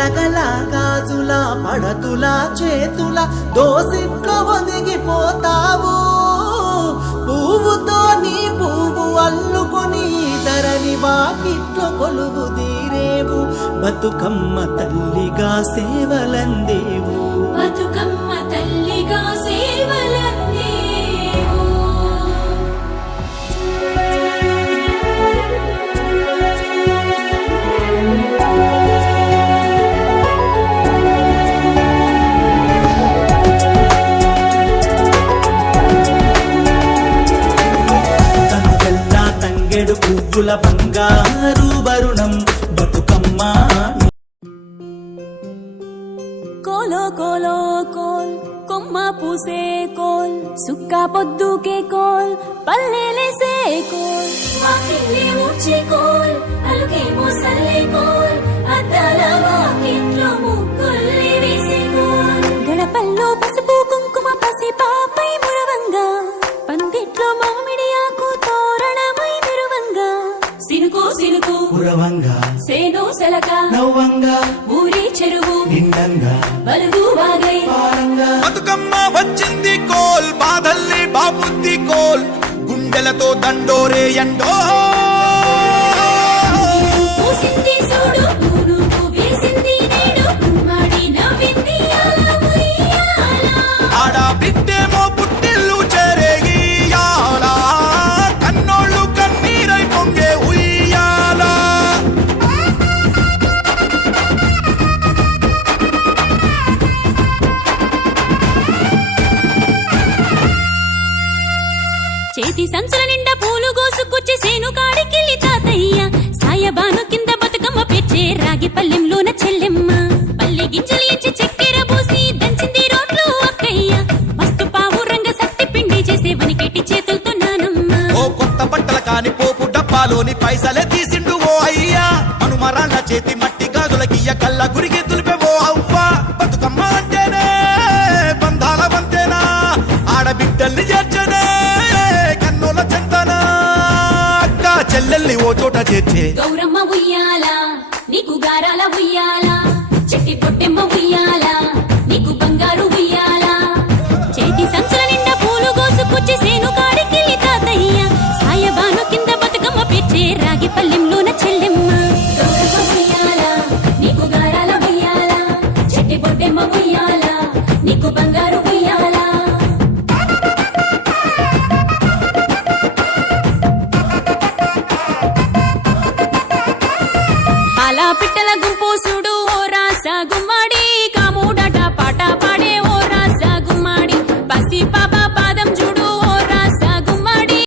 గలగల గాజుల పడతుల చేతుల దోసిట్లో ఒదిగిపోతావు పువ్వుతో నీ పువ్వు అల్లుకొని ధరని వాకిట్లో కొలువు దీరేవు బతుకమ్మ తల్లిగా సేవలందేవు. బతుక కుల బంగారు వరుణం బతుకమ్మ. కోలో కోలో కోల్ కొమ్మ పూసే కోల్ సుక్క పొద్దుకే కోల్ పల్లెలేసే కోల్. వాకిలి ఊడ్చే కోల్. కురవంగా సేను సెలక నవ్వంగా ఊరి చెరువు నిండంగా బలుగు వాగై పారంగా బతుకమ్మ వచ్చింది కోల్ బాధల్ని బాబుద్ది కోల్ గుండెలతో దండోరే ఎండో. చేతి సంచుల నిండా పూలు గోసుకొచ్చి సేను కాడికెళ్ళి తాతయ్య. సాయబాను కింద బతుకమ్మ పెచ్చే రాగి పల్లెంలోన చెల్లెమ్మ. పల్లె గింజలు ఎంచి చక్కెర పోసి దంచింది రోడ్లు అక్కయ్య. మస్తు పావు రంగ సత్తి పిండి చేసే వనికెట్టి చేతులతో నానమ్మ. ఓ కొత్త బట్టల కాని పోపు డబ్బాలోని పైసలే తీసిండు ఓ అయ్యా. మనుమరాళ్ళ చేతి మట్టి గాజులకియ్య కళ్ళ గురికి చెల్లెల్ని ఓ చోట చేర్చే. గౌరమ్మ ఉయ్యాల నీకు గారాల ఉయ్యాల చెట్టి పొట్టెమ్మ పిట్టల గుంపు